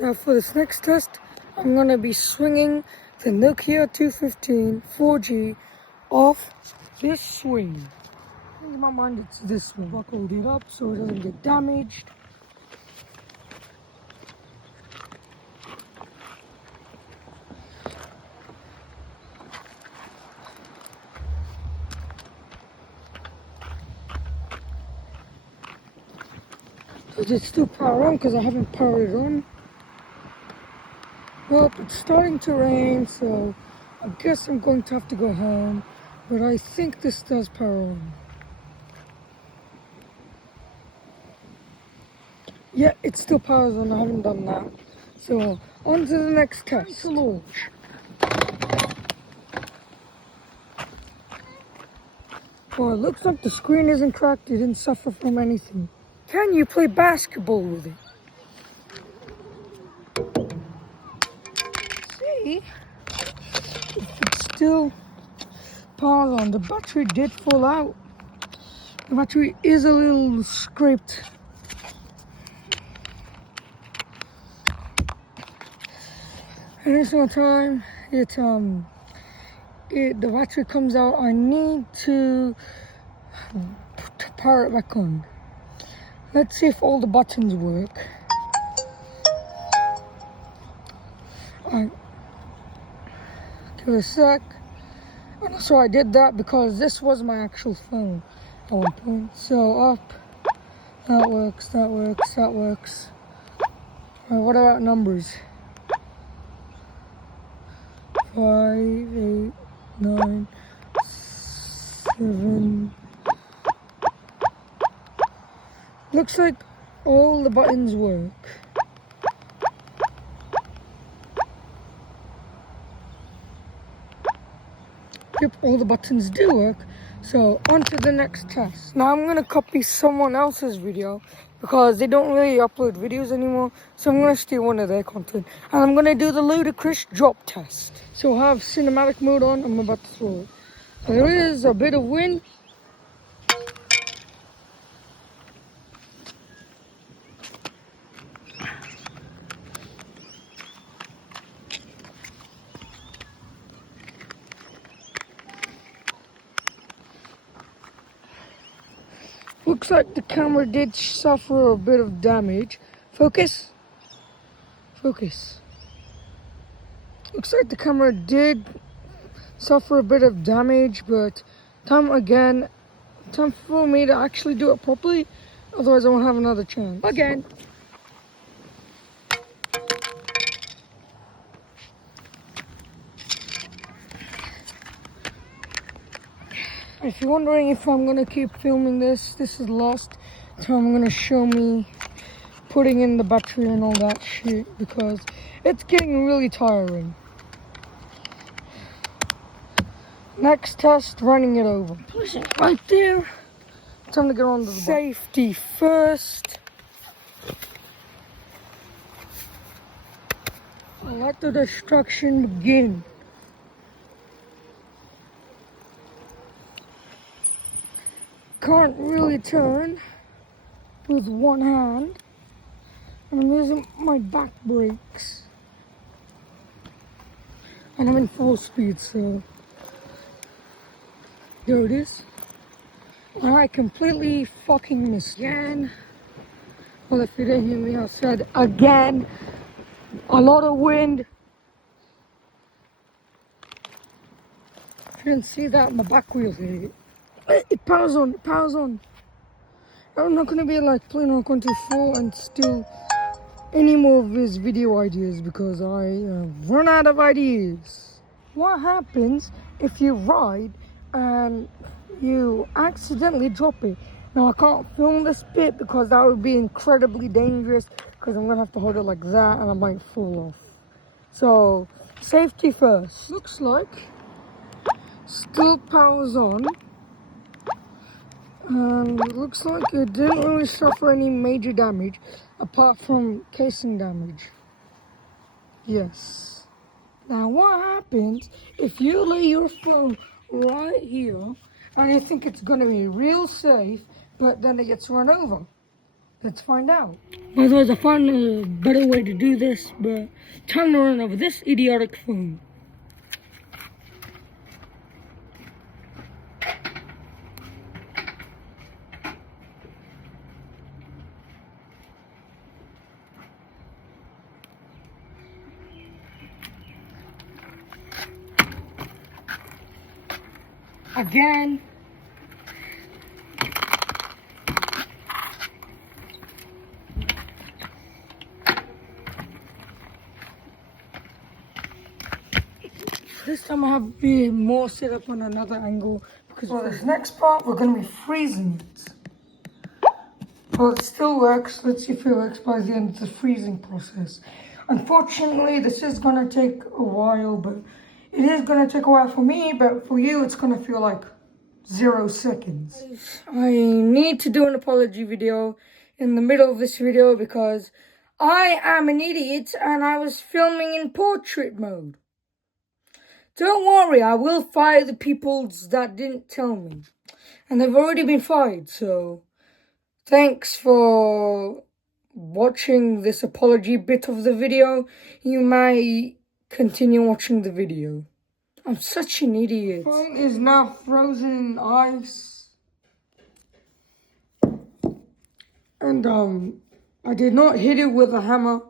Now for this next test, I'm going to be swinging the Nokia 215 4G off this swing. In my mind it's this one. Buckled it up so it doesn't get damaged. Does it still power on? Because I haven't powered it on. Well, it's starting to rain, so I guess I'm going to have to go home. But I think this does power on. Yeah, it still powers on. I haven't done that. So, on to the next test. To launch. Well, it looks like the screen isn't cracked. It didn't suffer from anything. Can you play basketball with it? See? It still powers on. The battery did fall out. The battery is a little scraped. Every single time the battery comes out, I need to power it back on. Let's see if all the buttons work. Alright, give it a sec. So I did that because this was my actual phone at one point. So up, that works, that works, that works. Alright, what about numbers? 5, 8, 9, 7. Looks like all the buttons work. Yep, all the buttons do work. So on to the next test. Now I'm gonna copy someone else's video because they don't really upload videos anymore. So I'm gonna steal one of their content and I'm gonna do the ludicrous drop test. So I have cinematic mode on. I'm about to throw it. There is a bit of wind. Looks like the camera did suffer a bit of damage. Focus. Focus. Looks like the camera did suffer a bit of damage, but time for me to actually do it properly. Otherwise I won't have another chance. Again. If you're wondering if I'm gonna keep filming this is the last time I'm gonna show me putting in the battery and all that shit because it's getting really tiring. Next test, running it over. Push it right there. Time to get on to the safety first. Let the destruction begin. Can't really turn with one hand. And I'm using my back brakes. And I'm in full speed, so there it is. And I completely fucking missed again. Well, if you didn't hear me, I said again. A lot of wind. If you didn't see that, my back wheels hit it. It powers on, it powers on. I'm not gonna be like playing on 24 and steal any more of his video ideas because I run out of ideas. What happens if you ride and you accidentally drop it? Now I can't film this bit because that would be incredibly dangerous because I'm gonna have to hold it like that and I might fall off. So safety first. Looks like still powers on. And it looks like it didn't really suffer any major damage apart from casing damage. Yes. Now what happens if you lay your phone right here and you think it's going to be real safe, but then it gets run over? Let's find out. Otherwise, I found a better way to do this, but time to run over this idiotic phone. Again. This time I have to be more set up on another angle because for this next part we're going to be freezing it. Well, it still works. Let's see if it works by the end of the freezing process. Unfortunately, this is going to take a while, but it is going to take a while for me, but for you it's going to feel like 0 seconds. I need to do an apology video in the middle of this video because I am an idiot and I was filming in portrait mode. Don't worry, I will fire the people that didn't tell me. And they've already been fired, so thanks for watching this apology bit of the video. You may continue watching the video. I'm such an idiot. The phone is now frozen in ice. And I did not hit it with a hammer.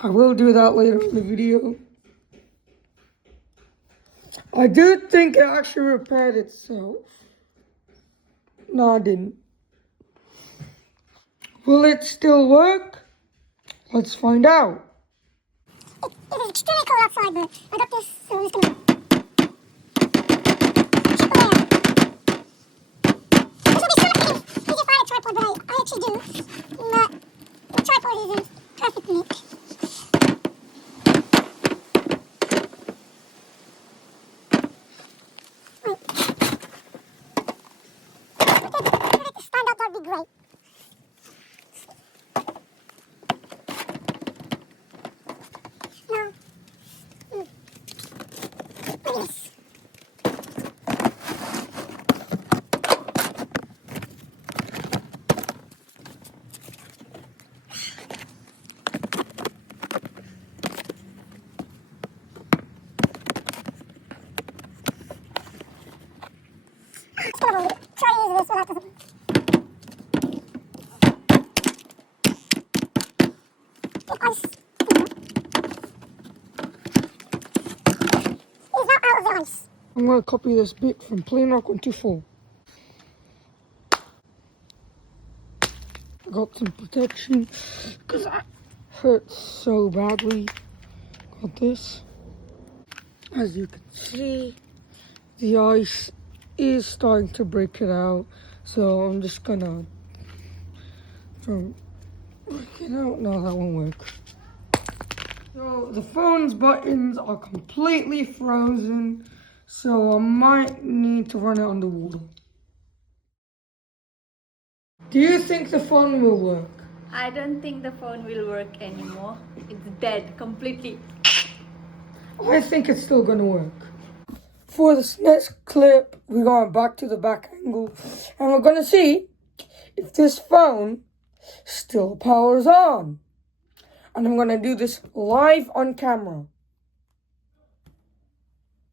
I will do that later in the video. I do think it actually repaired itself. No, I didn't. Will it still work? Let's find out. It is extremely cold outside, but I got this, so I'm just gonna... This will be so much easier if I had a tripod, but I actually do. But the tripod isn't perfect for me. If it could stand up, that would be great. No. Look at this. Try to use this without the... The ice. It's not out of the ice. I'm going to copy this bit from Plain Rock 124. I got some protection because I hurt so badly. Got this. As you can see, the ice is starting to break it out. So I'm just gonna break it out. No, that won't work. So the phone's buttons are completely frozen. So I might need to run it underwater. Do you think the phone will work? I don't think the phone will work anymore. It's dead completely. I think it's still gonna work. For this next clip, we're going back to the back angle and we're gonna see if this phone still powers on. And I'm gonna do this live on camera.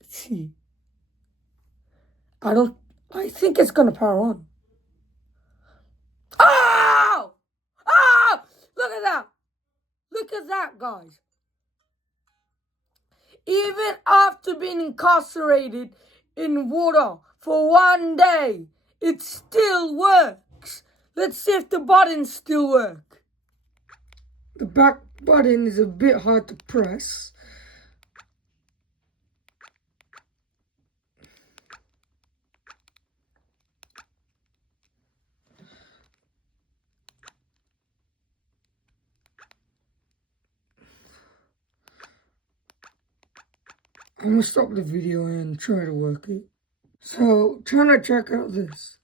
Let's see. I think it's gonna power on. Oh! Oh! Look at that! Look at that, guys. Even after being incarcerated in water for 1 day, it still works. Let's see if the buttons still work. The back button is a bit hard to press. I'm gonna stop the video and try to work it. So, trying to check out this.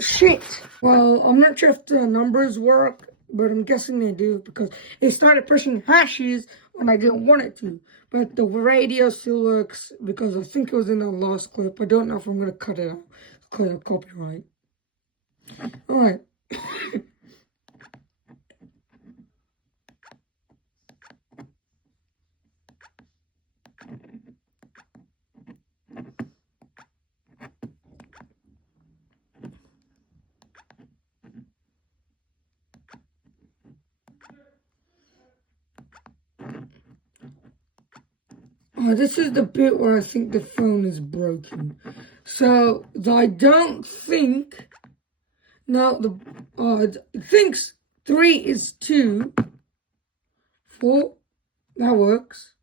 Shit! Well, I'm not sure if the numbers work, but I'm guessing they do because it started pushing hashes when I didn't want it to. But the radio still works because I think it was in the last clip. I don't know if I'm gonna cut it out. because of copyright. Alright. This is the bit where I think the phone is broken. So I don't think now it thinks 3 is 2, 4. That works.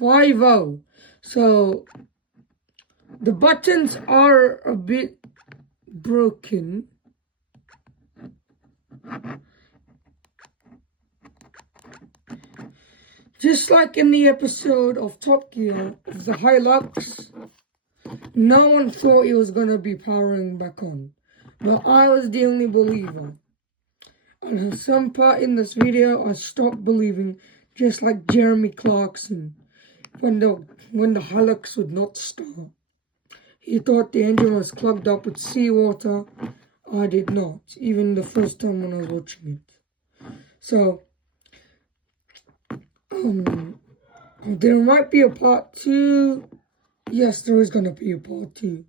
5-0. So the buttons are a bit broken. Just like in the episode of Top Gear of the Hilux, no one thought it was going to be powering back on. But I was the only believer. And at some part in this video, I stopped believing, just like Jeremy Clarkson, when the Hilux would not start. He thought the engine was clogged up with seawater. I did not, even the first time when I was watching it. So, there might be a part 2. Yes, there is going to be a part 2.